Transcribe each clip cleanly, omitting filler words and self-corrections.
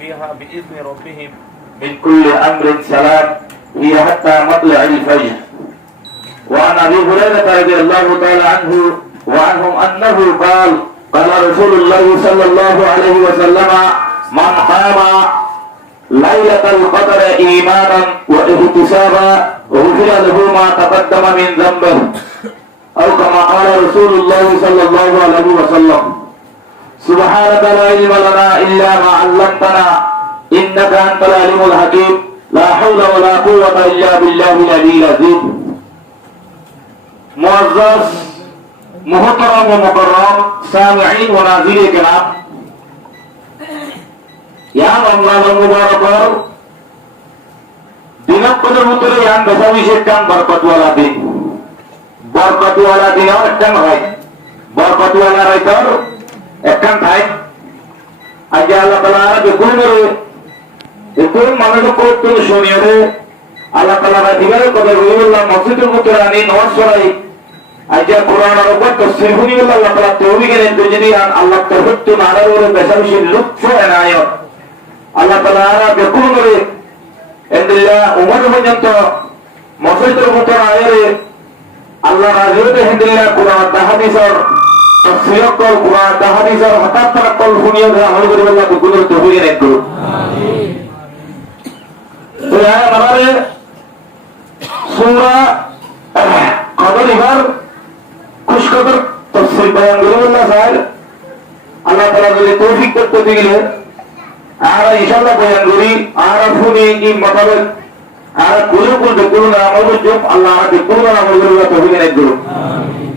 فيها بإذن ربهم من كل أمر سلام هي حتى مطلع الفجر. وعن أبي هريرة رضي الله تعالى عنه وعنهم أنه قال قال رسول الله صلى الله عليه وسلم من قام ليلة القدر إيمانا واحتسابا غفر له ما تقدم من ذنبه أو كما قال رسول الله صلى الله عليه وسلم. سبحانك لا علم لنا إلا ما علمتنا إنك أنت العليم الحكيم لا حول ولا قوة إلا بالله العلي العظيم. معزز محترم ومكرم سامعين وناظرين الكرام، يا رمضان المبارك দিনকদের ভিতরে ইয়ান বেশাবিশেষ কাম বরকতওয়ালা দিন, বরকতওয়ালা দিন একটান হয়, বরকতওয়ালা রাইতর একটান ঠাই। আজ আল্লাহ তাআলা দেখুন রে দেখুন মানুষ করতে শুনিয়ে রে আল্লাহ তাআলা দিবার কথা রইল্লাহ মসজিদের ভিতরে আনি নমাজ পড়াই। আজ কোরআনের উপর তাফসীর শুনি আল্লাহ তাআলা তৌফিক দেন তো যদি আল্লাহ তৌফিক তো নারার ওরে বেশাবিশেষ লুৎফ এনায়ত আল্লাহ তাআলা দেখুন রে এন্দিল্লাহ উমর পর্যন্ত মসজিদের ভিতরে আয়ে আল্লাহ রাজিতে হেন্দিল্লাহ কোরআন তাহাদিসর তাফসীর কল কোরআন তাহাদিসর হঠাৎ তারা কল শুনিয়ে আমল করে আল্লাহ কুদরত তৌফিক দেন তো আমিন। তো আমারে সূরা কদর এবার খুশ কদর তাফসীর বয়ান করে আল্লাহ স্যার আল্লাহ তাআলা যদি তৌফিক করতে দিলে আর ইনশাআল্লাহ বয়ান করি আর শুনি কি মোতাবেক আর কুলু কুলু কুলু আমল করব আল্লাহ আমাদের কুলু আমল করে তৌফিক দেন তো আমিন।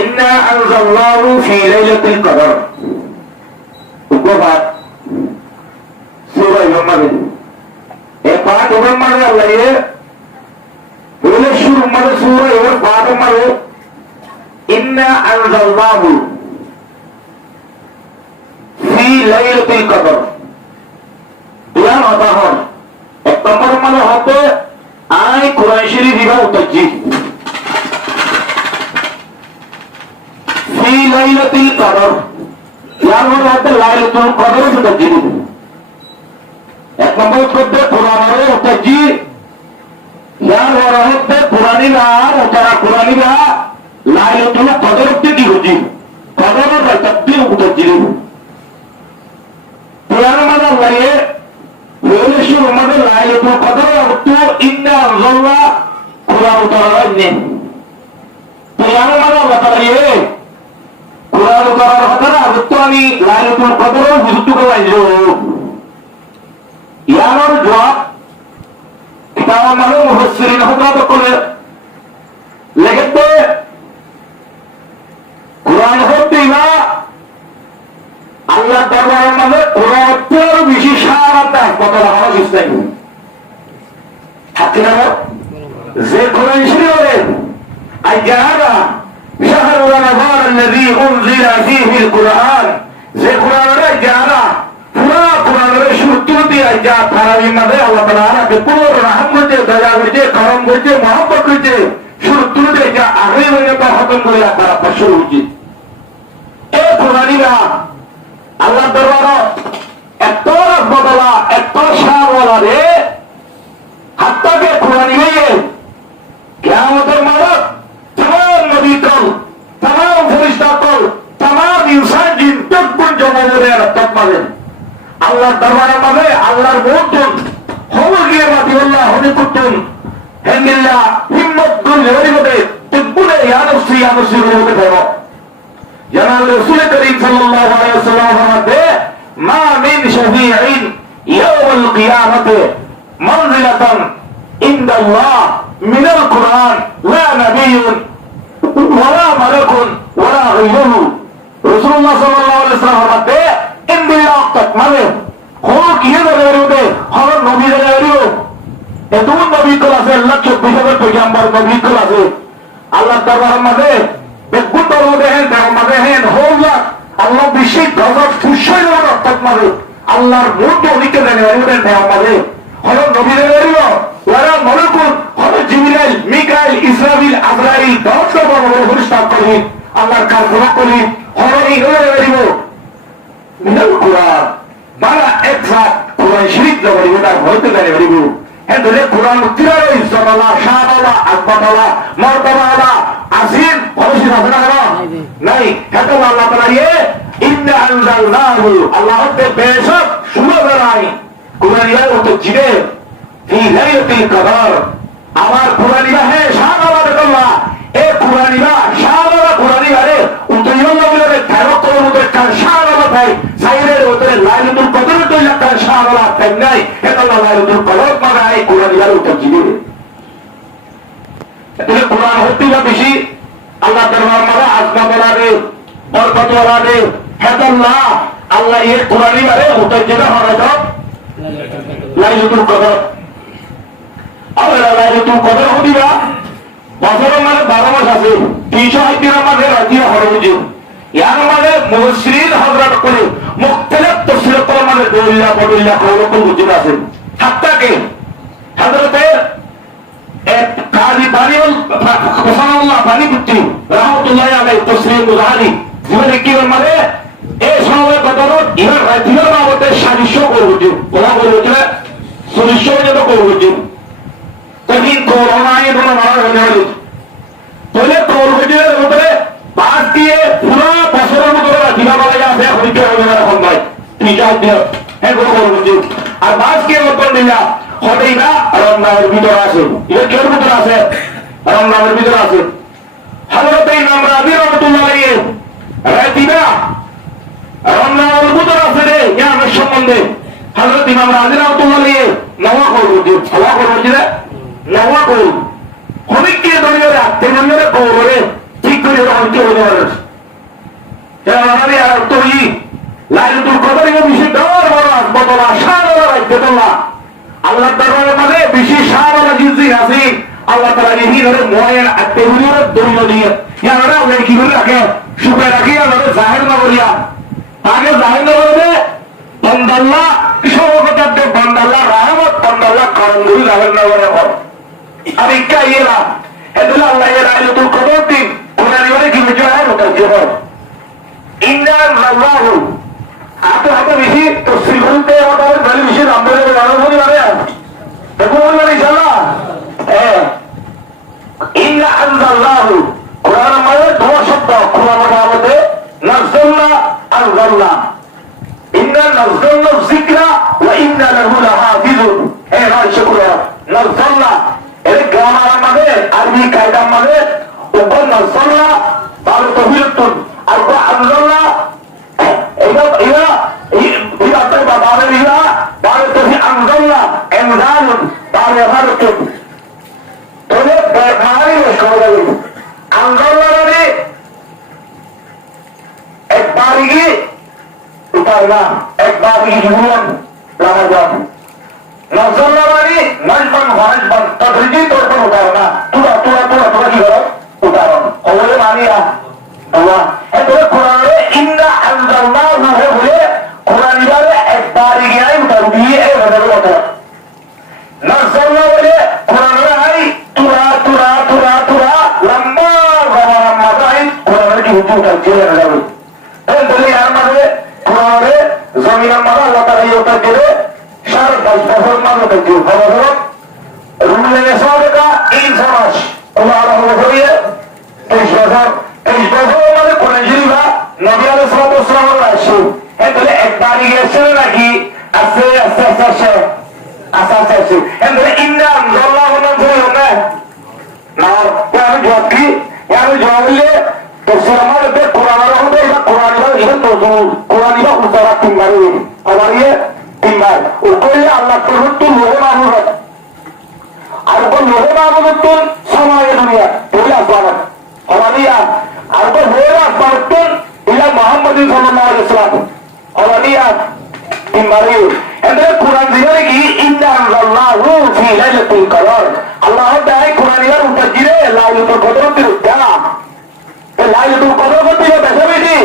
ইন্না আনজালনাহু ফি লাইলাতিল কদর উপবাদ সূরা ইমামে এ পাঠ উম্মারে আল্লাহ এ বলে শুরু মানে সূরা এর পাঠ মানে ইন্না আনজালনাহু ফি লাইলাতিল কদর বয়ান হতা হয় এক নম্বর মানে হতে আয় কোরআন শরীফ বিভাগ উত্তরজি ফি লাইলাতিল কদর ইয়ার মানে হতে লাইলাতুল কদর উত্তরজি এক নম্বর হতে কোরআনের উত্তরজি ইয়ার মানে হতে কোরআনিরা আর তারা কোরআনিরা লাইলাতুল কদর উত্তরজি হজি কদরের তাকদীর উত্তরজি পুরানো মানে লাগে বলেছি আমাদের লাইলাতুল কদর তো ইন্না আনজালনা কোরআন উতারার নেই পুরানো মানে লাগে কোরআন উতারার কথা না তো আমি লাইলাতুল কদর বুঝতে পারলাম ইয়ার জবাব কিতাব মানে মুফাসসিরিন হযরত করে লিখতে কোরআন হতে না আল্লাহ দরবারের মধ্যে কোরআনের বেশি সারাটা কত ভালো বুঝতেন হাতে না যে কোরআন শরীফে আইয়ারা শাহর রমাদান الذي انزل فيه القرآن যে কোরআনের আইয়ারা পুরো কোরআনের শুরুতে আইয়া তারাবির মধ্যে আল্লাহ তাআলা কে পুরো রহমত করতে দয়া করতে করম করতে মহব্বত করতে শুরুতে যা আগে হয়ে তা খতম করে রাখা শুরু উচিত এই কোরআনিরা আল্লাহ দরবার এত বদলা এত শাহওয়ালা রে হাত্তাকে কোরআনি হয়ে কিয়ামতের মানব तमाम নবী কল तमाम ফেরেশতা কল तमाम ইনসান জিন তকবুর জমারে তকমালে আল্লাহ দরবারের মাঝে আল্লাহর মুতুন হওয়া গিয়ে মাটি আল্লাহ হনে কুতুন হেমিল্লা হিম্মত গুল হরিবতে তকবুরে ইয়া নফসি হতে পারো জানাল রাসূল করিম সাল্লাল্লাহু আলাইহি ওয়াসাল্লাম ফরমাতে মা মিন শাফিঈন ইয়াউমুল কিয়ামাতে মানজিলাতান ইনদাল্লাহ মিনাল কুরআন লা নাবিয়্যুন ওয়ালা মালাকুন ওয়ালা গায়রুহু রাসূলুল্লাহ সাল্লাল্লাহু আলাইহি ওয়াসাল্লাম ফরমাতে ইনদিল্লাহ তাকমালে কোন কিয়ে ধরে হর নবী ধরে এত নবী কল আছে আল্লাহ 24,000 পয়গম্বর নবী কল আছে আল্লাহ দরবারের মধ্যে বেকুন দরবারে হেন দরবারে হেন হোলা আল্লাহ বিশেষ গজব ফুশাই ওরা তাকমালে আল্লাহর মুখ অনেকে জানে ওদের আমাদের হর নবী ধরে ওরা মালাকুন হর জিবরাইল মিকাইল ইসরাফিল আজরাইল দশ বড় বড় ফেরেশতা করি আল্লাহর কারখানা করি হর এই ধরে মিনাল কুরআন বালা মুশরিক জগরি তার হইতে জানি বলিব এদলে কোরআন তিরার ইজ্জতওয়ালা শাহওয়ালা আকবরওয়ালা মর্তবাওয়ালা আসিন অবশ্যই আছে না নাই হেতু আল্লাহ তাআলা ইন্না আনজালনাহু আল্লাহ তে বেশক সুবহানাল্লাহ কোরআনিয়া তো জিরে ফি লাইলাতুল কদর আমার কোরআনিয়া হে শাহওয়ালা আল্লাহ এ কোরআনিয়া শাহওয়ালা কোরআনিয়া রে উতইয়ন নবীরে তারক করতে কার শাহওয়ালা ভাই সাইরের ওতরে লাইলাতুল কদর তো একটা শাহওয়ালা তাই নাই এটা লাইলাতুল কদর মানে কোরআনিয়া তো জিরে এতে কোরআন হতে না বেশি আল্লাহ দরবার মানে আজমা বলাবে বরকত বলাবে হেদাল্লাহ আল্লাহ এই কোরআনি মানে হতে যেটা হয় তো লাইলাতুল কদর আর লাইলাতুল কদর হদিবা বছর মানে 12 মাস আছে 360 দিনের মধ্যে রাজি হরমুজি ইয়ার মানে মুফাসসিরিন হযরত করে মুখতালিফ তাফসীর করা মানে দলিলা বদলিলা কোন বুঝিন আছে হাত্তাকে হযরতে এক কাজী বানিউল সুবহানাল্লাহ বানি পুত্র রাহমাতুল্লাহ আলাইহি তাফসীর মুজাহারি জীবনে কি মানে এই সময় কদর ইমাম রাজিয়ার বাবতে সাদৃশ্য করবুজি ওরা বলছে সুদৃশ্য যেন করবুজি তখন করোনায় কোনো মারা হয়ে তাহলে করবুজির ভিতরে বাস দিয়ে পুরো বছরের মতো রাজিয়া বলা যাবে হইতে হবে না এখন ভাই ঠিক আছে হ্যাঁ করবুজি আর বাস দিয়ে মতন দিলা হতেই না রমজানের ভিতরে আছে এটা কেউ ভিতরে আছে রমজানের ভিতরে আছে হযরত ইমাম রাবি রাহমাতুল্লাহ আলাইহি রাদিনা রমজানের ভিতরে আছে রে ইয়ামের সম্বন্ধে হযরত ইমাম রাবি রাহমাতুল্লাহ আলাইহি নওয়া করবুজি নওয়া করবুজি নওয়া করব হবিকে দরিয়ারে আতে মনিরে কোরে ঠিক করে হইতে হবে না যারা আমাদের আর তোই লাইলাতুল কদরের বিষয়ে ডর বড় বদলা শাহওয়ালা রাইতেল্লাহ আল্লাহ দরবারে মানে বেশি শাহওয়ালা জিনিস আছে আল্লাহ তাআলা এই ধরে মোয়ের আত্মীয়র দরুদ দিয়ে ইয়ারা ওই কি করে রাখে সুপে রাখি আর জাহির না করিয়া আগে জাহির না করবে বান্দাল্লাহ সবকতাতে বান্দাল্লাহ রহমত বান্দাল্লাহ করম করে জাহির না করে আমি কাইলা এদুল আল্লাহ এর লাইলাতুল কদর দিন কোরআন বলে কি বুঝা হয় মুতাজ্জিব ইন্না আল্লাহু আতো হাতে বেশি তাফসীর বলতে আমাদের বলে বেশি নাম্বারে জানা বলি মানে দেখো বলি ইনশাআল্লাহ ইন্না আনজালনাহু কোরআন মানে দুটো শব্দ কোরআনের মধ্যে নাযালনা আনজালনা ইন্না নাযালনা যিকরা ওয়া ইন্না লাহু লাহাফিজুন রাই শুকরা নাযালনা এর গ্রামার মানে আরবি কায়দা মানে উপর নাযালনা তার তহিরতুন আর আনজালনা এটা এটা এই আত্মায় বাবার ইলা বারে তহি আনজালনা এনজালুন বারে হারতুন তোলে বেমারি শোনা আনজালনা মানে একবার কি উতারনা একবার কি জীবন লাগান নাযালনা মানে নাজবান ওয়াজবান তদরিজি তোর কোন উতারনা তোরা তোরা তোরা তোরা কি করো উতারন ওরে মানিয়া আল্লাহ এতো কোরআনে ইন্না আনজালনাহু বলে কোরআন বলে একবার গিয়ে উতার দিয়ে এই বদল কথা নাযালনা বলে কোরআনে আই তুরা তুরা তুরা তুরা লম্বা গমরা মাদাই কোরআনে কি হুকুম দিয়ে যাবে এই বলে আর মানে কোরআনে জমিনের মাদা আল্লাহ তাআলা ইউতা করে সার বছর মানে দিয়ে বড় রুলে সাবেকা ইনসামাস আল্লাহ আল্লাহ করিয়ে 23 বছর মানে কোরআন শরীফা নবী আলাইহিস সালাম রাসূল এতলে একবার গিয়েছিল নাকি আস্তে আস্তে আস্তে আস্তে আস্তে আস্তে এতলে ইন্না আল্লাহু নাযিরু না না আমি জবাবি আমি জবাবলে তো সরমার তে কোরআনের মধ্যে এটা কোরআনের এটা তো কোরআনের উত্তরা তিনবার আবার তিনবার ও কইলে আল্লাহ তো লোহে মাহমুদ আর কোন লোহে মাহমুদ তো সময় দুনিয়া বলে আসবান অমানিয়া আর তো লোহে আসবান তো ইলা মুহাম্মদ সাল্লাল্লাহু আলাইহি ওয়াসাল্লাম অমানিয়া তিনবারই এতে কোরআন দিয়ে কি ইন্না আনজালনাহু ফি লাইলাতুল কদর আল্লাহ তাআলা কোরআনের উত্তরে লাইলাতুল কদর দিতা এই লাইলাতুল কদর করতে বেশি বেশি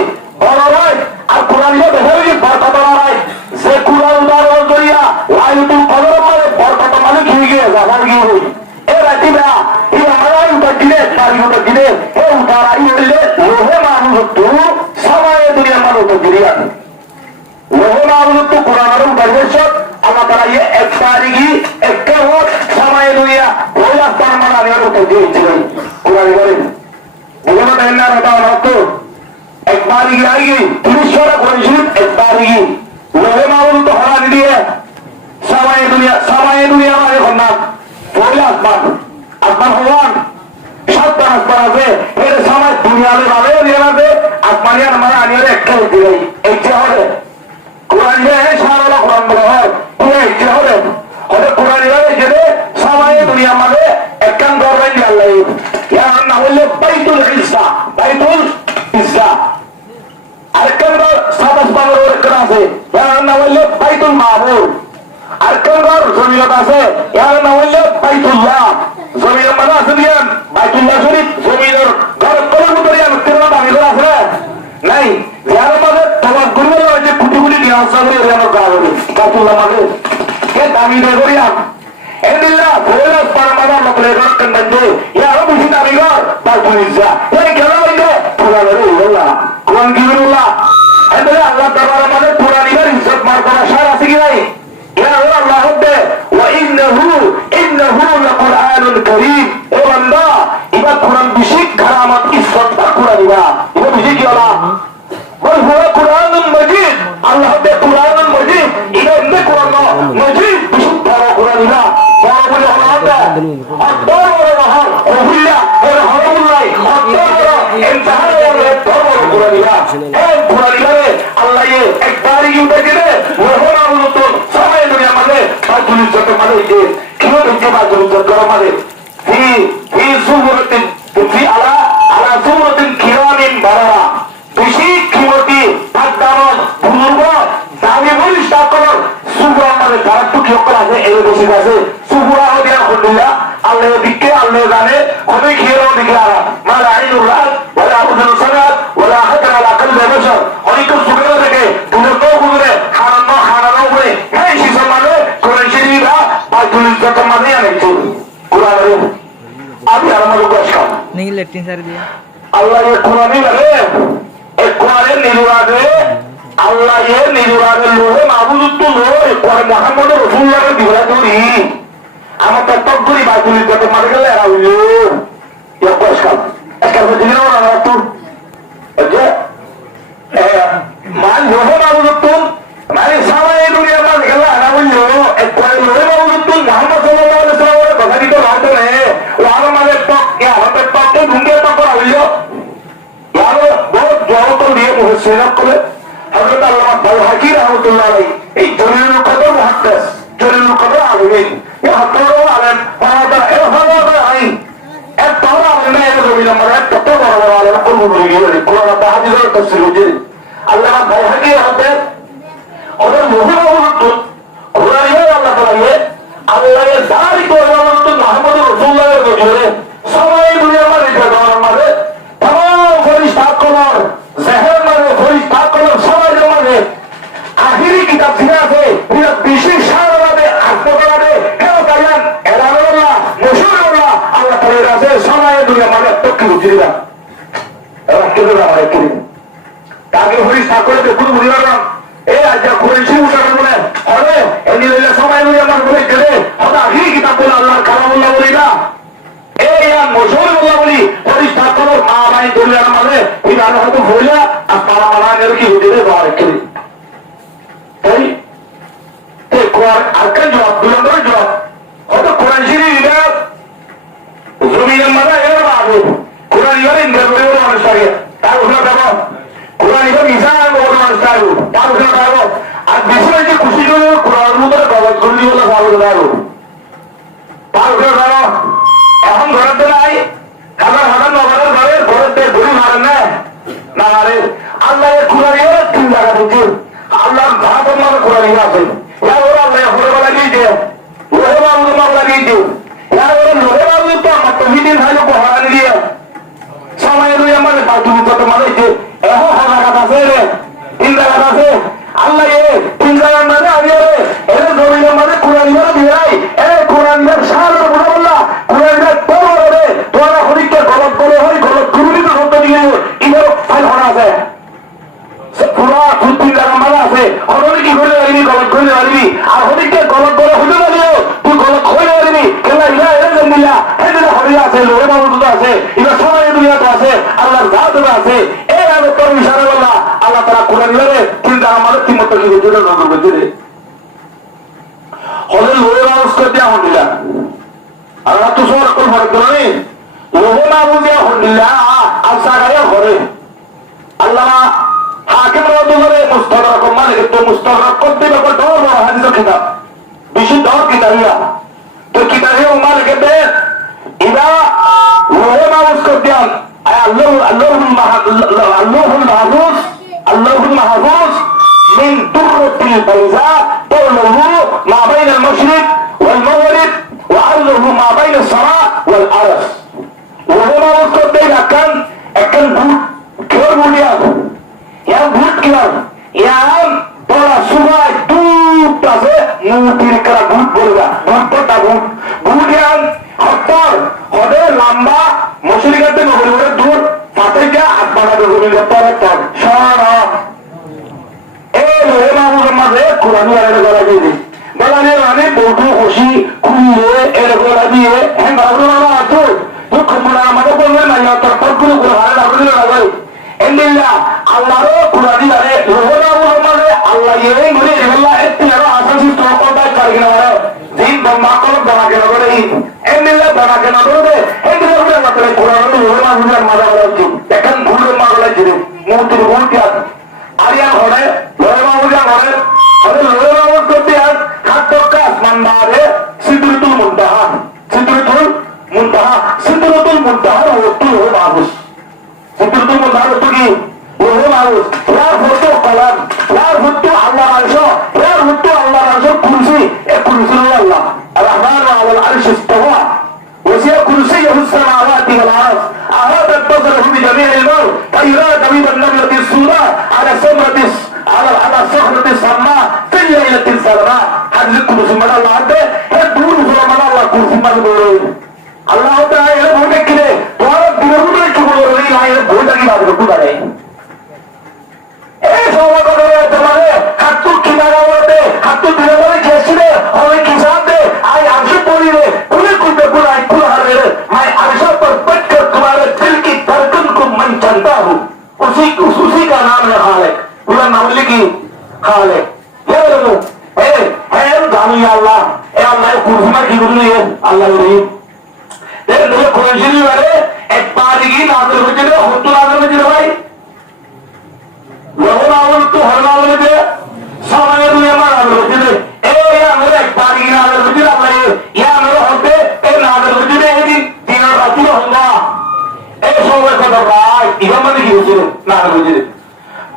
বড় হয় আর কোরআনের বেশি বেশি বরকত হয় সে কোরআন উদাহরণ করিয়া লাইলাতুল কদর মানে বরকত মানে কি গিয়ে জাহান গিয়ে এ রাতিবা এই আমরা উত্তরে পারি উত্তরে এই উদাহরণ হইলে লোহে মাহমুদ তো সময় দুনিয়ার মানুষ উত্তরে লোহে মাহমুদ তো কোরআনের উদাহরণ আল্লাহ তাআলা এক তারিখি এক কেমত সময় দুনিয়া ওই আসমান মানে আমি আর তো দিয়েছিলাম কোরআন বলেন বুঝলো না না কথা হতো এক তারিখি আইগি 30 বছর করেছিলেন এক তারিখি ওহে মাউল তো হরান দিয়ে সময় দুনিয়া মানে হন্না ওই আসমান আসমান হওয়ান সাতটা আসমান আছে এর সময় দুনিয়াতে ভাবে দিয়ে আছে আসমানিয়ার মানে আমি আর একটা দিই এই যে হবে কোরআন যে সারা কোরআন বলা হয় এই যে হবে হয়তো কোরআন এভাবে যেতে সময় দুনিয়া মানে একখান দরবার দিয়ে আল্লাহ ইয়ার নাম হইলে বাইতুল ইসা আরেকখান সাত আসমানের একটা আছে ইয়ার নাম হইলে বাইতুল মামুর আরেকখান জমিনত আছে ইয়ার নাম হইলে বাইতুল্লাহ জমিনের মানে আছে দিয়ান বাইতুল্লাহ শরীফ জমিনের ঘর কলার ভিতরে কেনা দাবি করা আছে নাই যার মাঝে তোমার গুরুর যে কুটি কুটি নিয়ে আসা করে আমার গা হবে বাইতুল্লাহ মানে কে দাবি দেয় করিয়াম এদিল্লা ভোলাস পারমাদার মতো রেকর্ড করবেন যে আরো বেশি দাবি কর বাইতুল ইসা এই কেন হইলে পুরা ধরে বললা কোরআন কি বললা এদের আল্লাহ দরবার মানে পুরা নিবার ইজ্জত মার করা সার আছে কি নাই ইয়া আল্লাহ হতে ওয়া ইন্নাহু লাকুরআনুল কারীম ও বান্দা ইবা কোরআন বিশিক কারামাত ইজ্জত কোরআন দিবা ইবা বিশিক কি হলা বল হুয়া কুরআনুল মাজিদ আল্লাহ হতে কুরআনুল মাজিদ ইবা ইন্দে কোরআন মাজিদ বিশিক কোরআন দিবা বড় বড় হলা হতে বড় বড় হল ওহুল্লা এর হলুল্লাহ বড় ইমতিহান এর বড় কোরআন দিবা এই কোরআন দিবারে আল্লাহ একবারই উঠে দিলে ওহনা হলো সময় দুনিয়া মানে বাইতুল ইজ্জত মানে যে কিলো থেকে বাইতুল ইজ্জত করা মানে في زمرة في على زمرة كرام بررة বেশি কিমতি পাকদারন বুজুর্গ দামি পরিষ্কার করার সুবরা মানে যারা টুকি অকল আছে এই বেশি আছে সুবরা হলে আলহামদুলিল্লাহ আল্লাহ দিকে আল্লাহ জানে কবে খেয়েও দিকে আরা মালা আইনুর রাত ওয়ালা উযুন সানাত ওয়ালা হাদার আলা কলবে বশর অনেক সুবরা থেকে দুটো বুজুরে খানানো বলে এই শিশু মানে কোরআন শরীফা বাইতুল ইজ্জত মানে আনেছে কোরআন আমি আমার কষ্ট नहीं लेफ्टिंग साइड दिया अल्लाह ये कुरानी लगे एक कुराने निजुरादे अल्लाह ये निजुरादे लोहे माबूद तो लो एक कुरान मोहम्मद रसूलुल्लाह के दिवरा दूरी আমার তত্ত্বগুলি বাইতুল ইজ্জত মারে গেলে এরা হইল ইয়া কষ্ট একটা দিনও না তো যে মান লোহে মাবুদ তো মানে সামাই দুনিয়া মারে গেলে এরা হইল এক কুরান লোহে মাবুদ তো মোহাম্মদ সাল্লাল্লাহু আলাইহি ওয়াসাল্লামের কথা দিতে লাগতো না ও আমাদের তো ইয়া হতে তো ঢুকে তো করা হইল यारो बहुत जोर तो लिए मुहस्सिन করে হযরত আল্লামা বাইহাকি রাহমাতুল্লাহ আলাইহি এই জলিলুল কদর মুহাদ্দিস জলিলুল কদর আলিম এই হাতর আলেম ফাদা এ ফাদা আই এক বড় আলেম এর জমিন নম্বর এক কত বড় বড় আলেম কোন বড় গিয়ে কোরআন তা হাদিসের তাফসীর হচ্ছে আল্লামা বাইহাকি হতে ওদের মুহাম্মদ কোরআন এর আল্লাহ তাআলা আল্লাহর দারি করে মুহাম্মদ রাসূলুল্লাহর গজরে সবাই দুনিয়ার মাঝে জগৎ মাঝে জেহের মানে ফরিস্তা কলম সমাজের মাঝে আখিরি কিতাব ছিল আছে বিশেষ সারবাদে আত্মবাদে কেন তাইয়ান এলানুল্লাহ মশুরুল্লাহ আল্লাহ তাআলা আছে সমাজের দুনিয়া মানে তক্কি বুঝিরা এরা কেন আমার একটু তাকে ফরিস্তা করে দেখুন বুঝলাম এই আজ কুরআন উঠানো বলে হবে এনি লইলে সমাজের দুনিয়া মানে বলে গেলে হয়তো আখিরি কিতাব বলে আল্লাহর কালামুল্লাহ বলি না এই আর মশুরুল্লাহ বলি ফরিস্তা কলম মা ভাই দুনিয়ার মাঝে ইমানে হয়তো ভুলা আর পারা মারানের কি হতে পারে কি তাই তে কোরআন আরকান জবাব দুই নম্বর জবাব হয়তো কোরআন শরীফ জমিনের মাঝে এর বাবু কোরআন এর ইন্দ্রপুরে মানুষ থাকে তার উঠে যাবো কোরআন এর মিশাল মানুষ থাকে তার উঠে যাবো আর বিষয় যে খুশি করে কোরআন মধ্যে গবত করে বলে ভালো যাবো তার উঠে যাবো এখন ঘরের নাই কারণ হাজার নগরের ঘরের ঘরের ঘুরি মারেন না না আরে আল্লাহ কুরানি তিন জায়গা দিচ্ছে আল্লাহ ভারতের নামে কুরানি আছে ওরা আল্লাহ হরে বলা দিয়েছে ওরে বাবু মামলা দিয়েছে ওরা লোহে বাবু তো আমার তো মিটিং হয় পহারানি দিয়ে সময় রুই আমার বাতুলি কত মারাইছে এখন হাজার আছে রে তিন জায়গা আছে আল্লাহ তিন জায়গার মানে আমি এর জমিনের মানে কুরানি দিয়ে কোরআন সার বলা কোরআন তোরা হরিকে গলত করে হরি গলত গুরুলিত শব্দ দিয়ে ইগো ফাইল হরা আছে পুরা ফুলপিন জায়গা মারা আছে অনেকে কি করে গলত করে কত কি করছে না নজর করছে রে হলে লোহে মানুষ করতে হন্ডিলা আর তো সব রকম ফরক করে লোহে না বুঝে হন্ডিলা আশা গায়ে ঘরে আল্লাহ হাকিম রহমতুল্লাহ মুস্তাদরাক মালিক তো মুস্তাদরাক করতে ব্যাপার ডর বড় হাদিসের কিতাব বেশি ডর কিতাবিয়া তো কিতাবে মালিক তে ইদা লোহে মানুষ করতে আল্লাহুল মাহফুজ من درة البيضاء طوله ما بين المشرق والمغرب وعرضه ما بين السماء والأرض وهنا وصل بين أكن بوت كير بوديان يا بوت كير يا طلع سماء دوب تاسه موتير كرا بوت بولगा بوت पट्टा بوت بوديان हत्तर हदे लंबा मछली करते मगरबरे दूर पाते क्या आत्मा का गोविंद करता है शाना লোহে মাহফুজের মাঝে কোরআন এর গলা দিয়ে গলানে মানে বউটু খুশি খুলে এর গলা দিয়ে হ্যাঁ বাবু বাবা আছো তো খমরা আমাদের বলবে না তোর পর কোনো কোরআন লাগবে না ভাই এন্ডিল্লা আল্লাহর কোরআন আরে লোহে মাহফুজের মাঝে আল্লাহ এই মরে আল্লাহ এতিয়ার আসাসি তো কোথায় পারগে না দিন বন্ধ করে বানাকে না করে এন্ডিল্লা বানাকে না করে এন্ডিল্লা করে না করে কোরআন লোহে মাহফুজের মাঝে বলছি এখন ভুলের মাগলা জিরে মুতির মুতি আছে আরিয়া ঘরে লোহে মাহফুজের ঘরে হলে লোহে মাহফুজ করতে আজ হাত তক্কা আসমান বারে সিদরাতুল মুনতাহা সিদরাতুল মুনতাহা ওতো লোহে মাহফুজ সিদরাতুল মুনতাহা ওতো কি লোহে মাহফুজ ইয়ার ফটো কলম ইয়ার ফটো আল্লাহর আরশ ইয়ার ফটো আল্লাহর আরশ কুরসি এ কুরসি আল্লাহ الرحمن على العرش استوى وسع كرسيه السماوات والارض احاط بصره بجميع الملك فيرى دبيب النمله السوداء على سمره على صخره السماء في الليله الظلماء حدث كرسي من الله عنده هي دور من الله كرسي من الله تعالى بوله كده তোমার দূরে কি বলে এই আয়ের বইটা কি বাদ করতে পারে এই সময় করে তোমারে হাত কি লাগাওতে হাত দিলে বলে গেছিলে হবে কি জানতে আই আরশে পড়িরে কুলে কুলে কুলাই কুলারে मैं अरशा पर बैठकर तुम्हारे दिल की धड़कन को मन जानता हूँ उसी का नाम है खालिक पूरा नाम लिखी खालिक ये बोलो ए जानी अल्लाह ए अल्लाह कुर्सिमा की गुरु है अल्लाह रहीम देख दो कुरान शरीफ वाले एक पारिगी नाज़िल हो चले हुत्तु नाज़िल हो चले भाई लोगों नाज़िल तो हर नाज़िल हो चले सामने दुनिया में नाज़िल हो चले ए या मेरे एक पारिगी नाज़िल हो चले अल्लाह या मेरे होते ए नाज़िल हो चले एक दिन तीन रात होगा ए सोवे को तो भाई इधर मत की हो चले नाज़िल हो चले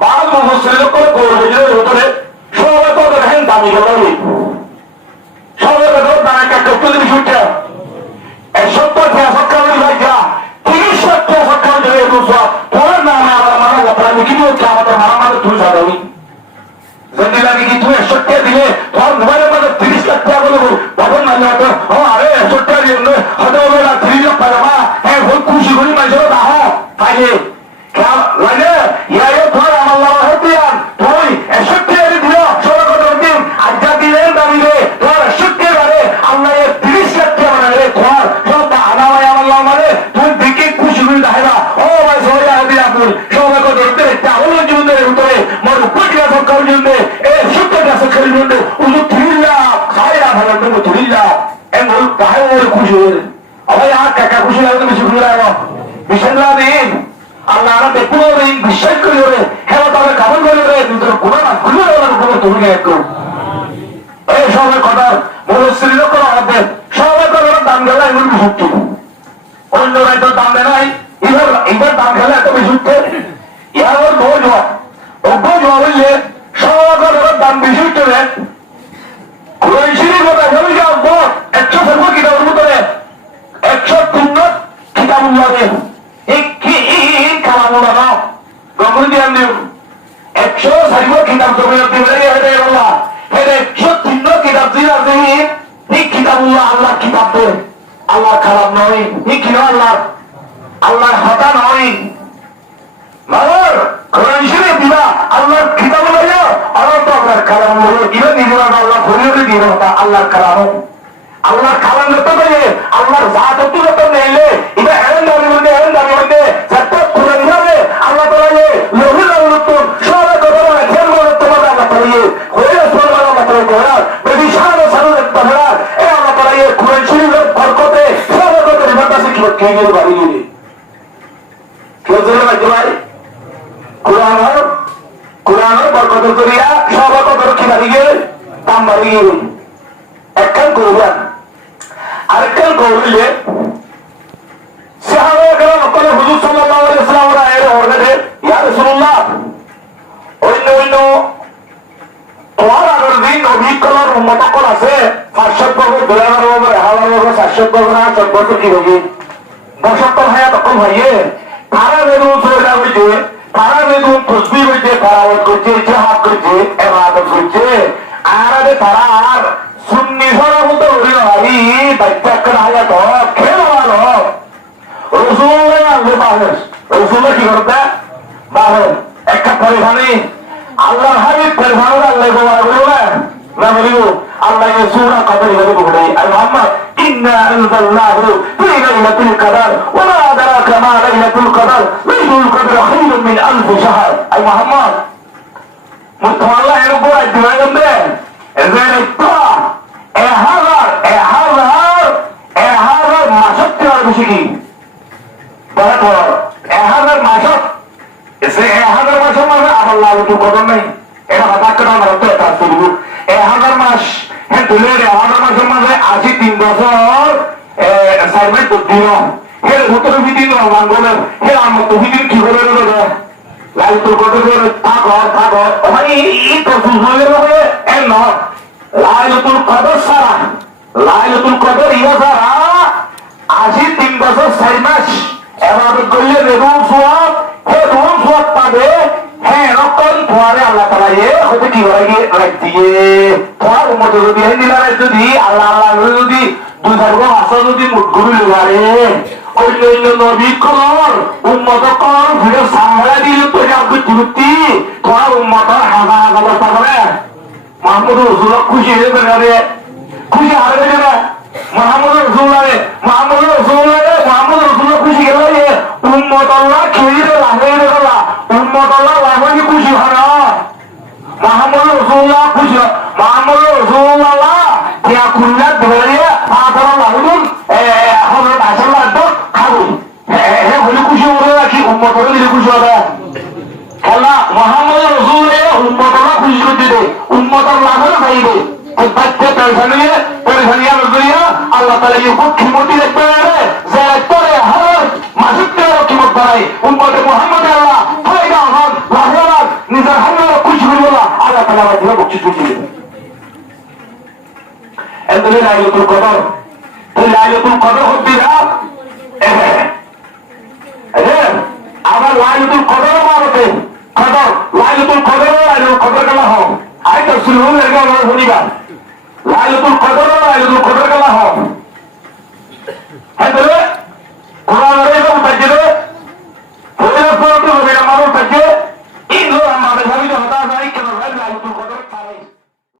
बाद में मुस्लिम को बोल हो चले होते हैं सोवे को तो रहन दामी को बोली सोवे को तो दाना का कत्ल भी छूटा सत्तर से सत्तर में भाई क्या 30 से 70 जो है दूसरा पूरा नाम है हमारा लपड़ा लिखी हो क्या मतलब हमारा तू ज्यादा हुई जिंदगी की तू 70 दिए तो हम मोबाइल में 30 लाख क्या बोले भवन मान जाते हो अरे 70 दिए ने हदो वाला 3 लाख परमा है बहुत खुशी हुई मैं जो रहा हूं आइए क्या लगे ये थोड़ा अल्लाह होती है तो 70 दिया छोड़ को दो दिन आज दिए दावी दे तो 70 वाले अल्लाह ये 30 लाख क्या बना रे थोड़ा जो आना है अल्लाह माने तू दिखे खुशी हुई रहेगा ओ भाई सोया है दिया पुल शोभा को देखते क्या हो जीवन दे उतरे मोर ऊपर क्या सब कर जीवन दे ए शुद्ध का सब कर जीवन दे उस थ्रिल्ला साया भला तो थ्रिल्ला ए मोर काहे और खुशी हो रे अब यहां क्या खुशी लगे तो खुशी रहा है मिशनला दिन अल्लाह ने देखो रे विश्वास करियो रे हे बतावे कबल करियो रे दूसरा कुरान खुले वाला को तुम के को ए शोभा কথা মোর শরীর को হবে শোভা করে দাম গেলা এমন সত্যি অন্য রাইতো দাম দেয় নাই इधर दाम खेला तो भी सुनते यार और भोज हुआ बोलिए सवाल दाम भी सुनते हैं कुरान शरीफ होता है बोले क्या बहुत 100 किताब होता है 103 किताब होता है एक कलाम होता है गंगुल जी हमने 100 किताब तो मैं अपनी बड़ी है अल्लाह है 103 किताब दिया नहीं एक किताब अल्लाह किताब दे अल्लाह कलाम नहीं एक किताब अल्लाह আল্লাহর হতা নয় মগর কোরআন শরীফ দিবা আল্লাহর কিতাব লইও আর তো আপনার কালাম লইও ইবে দিবা আল্লাহ ঘুরিয়ে দিবা আল্লাহর কালাম আল্লাহর কালাম তো বলে আল্লাহর জাত তো নেলে ইবে এরন দাবি মধ্যে যত কোরআন হবে আল্লাহ তাআলা লোহিল আল্লাহ তো সব কথা বলে কেন বলে তোমার আল্লাহ বলে হয়ে রাসূল আল্লাহ তাআলা করার বেশি শান সারুর একটা ভরা এ আল্লাহ তাআলা এই কুরআন শরীফের বরকতে সবকত রিবাতাসে কি খেয়ে বাড়ি গিয়ে কেউ জোরে বাজে ভাই কুরআনের বরকতের করিয়া সবকত কি বাড়ি গিয়ে দাম বাড়ি গিয়ে একখান করবেন আরেকখান করলে সাহাবায়ে কেরাম বলে হুজুর সাল্লাল্লাহু আলাইহি ওয়াসাল্লাম এর ওরগতে ইয়া রাসূলুল্লাহ অন্য তোমার আগের দিন অভিজ্ঞতার উন্মত কল আছে 500 বছর 2000 বছর 1000 বছর 700 বছর 800 বছর কি হবে 70 হায়াত কম হইয়ে তারা বেদুন সরলা হইছে তারা বেদুন তসবিহ হইছে তারাওয়াত করছে জিহাদ করছে ইবাদত করছে আর তারা আর সুন্নি সরা মতো হইল ভাই বাচ্চা করা হায়াত খেলালো রসুল্লাহ আনবে বাহের রসুল্লাহ কি করতে বাহের একটা পরিধানী আল্লাহর হাবিব পরিধান আল্লাহ গোবার বলবো না বলিব আল্লাহ সূরা কদর বলে বলে আর মুহাম্মদ ইন্না আনজালনাহু ফি লাইলাতুল কদর ওয়া মা আদরাকা মা লাইলাতুল কদর লাইলাতুল কদর খায়রুম মিন আলফ শাহর আর মুহাম্মদ মুতাল্লাহ এর উপর দিওয়া গন্ডে এজের তো এহাজার মাসক আর বেশি কি বড় 1000 মাসক এসে 1000 মাসের মধ্যে আমার লালটু কদর নেই এটা হঠাৎ করে আমরা তো কাজ করবো 1000 মাস হ্যাঁ তুলে 1000 মাসের মধ্যে 83 বছর সার্ভে দিন এর উত্তর বিদিন বাংলার হে আমার তো বিদিন কি করে দেবে লালটু কদর করে থাক ভাই এই তো সুযোগের হবে এর না লাইলাতুল কদর সারা লাইলাতুল কদর ইয়া সারা 83 বছর 4 মাস এবাদত করলে বেগুন সোয়াব হে বেগুন সোয়াব পাবে হ্যাঁ রকম তোমারে আল্লাহ তাআলা হতে কি করে রাখ দিয়ে তোমার উম্মত যদি এই দিলারে যদি আল্লাহ যদি দুই ধর্ম আসা যদি মুটগুরু লারে অন্য নবী কর উম্মত কর ভিড় সামলা দিল তো যাকে তুলতি তোমার উম্মত হাজা হাজা পাবে মাহমুদ রাসূলুল্লাহ খুশি হয়ে গেলে খুশি হবে না মুহাম্মদ রাসূলুল্লাহ খুশি গেলে উম্মত আল্লাহ খেয়ে লাভে গেলা উম্মত আল্লাহ লাভে খুশি হয় না মুহাম্মদ রাসূলুল্লাহ খুশি মুহাম্মদ রাসূলুল্লাহ কিয়া কুল্লা ধরে আতরা লাহুন হযরত আসাল্লাহ তো খাবো হে হলি খুশি হয়ে রাখি উম্মত হলি খুশি হবে খেলা মুহাম্মদ রাসূলুল্লাহ উম্মত আল্লাহ খুশি করে দে উম্মত আল্লাহ খাইবে বাচ্চা পরেশানিয়া নজরিয়া আল্লাহ তাআলা এই ক্ষমতা দেখতে পারে যে করে হর মাসুককে ক্ষমতা বাড়ায় উম্মতে মুহাম্মদ আল্লাহ ফায়দা হন লাভবান নিজের হামলা খুশি হলো আল্লাহ তাআলা আমাদের বকশিশ দিবেন এন্ড লাইলাতুল কদর এই লাইলাতুল কদর হচ্ছে না আবার লাইলাতুল কদর মারতে কদর লাইলাতুল কদর কালা হয় আই তাফসীরুল লাগা আমরা শুনিবা লাইলাতুল কদর কালা হয়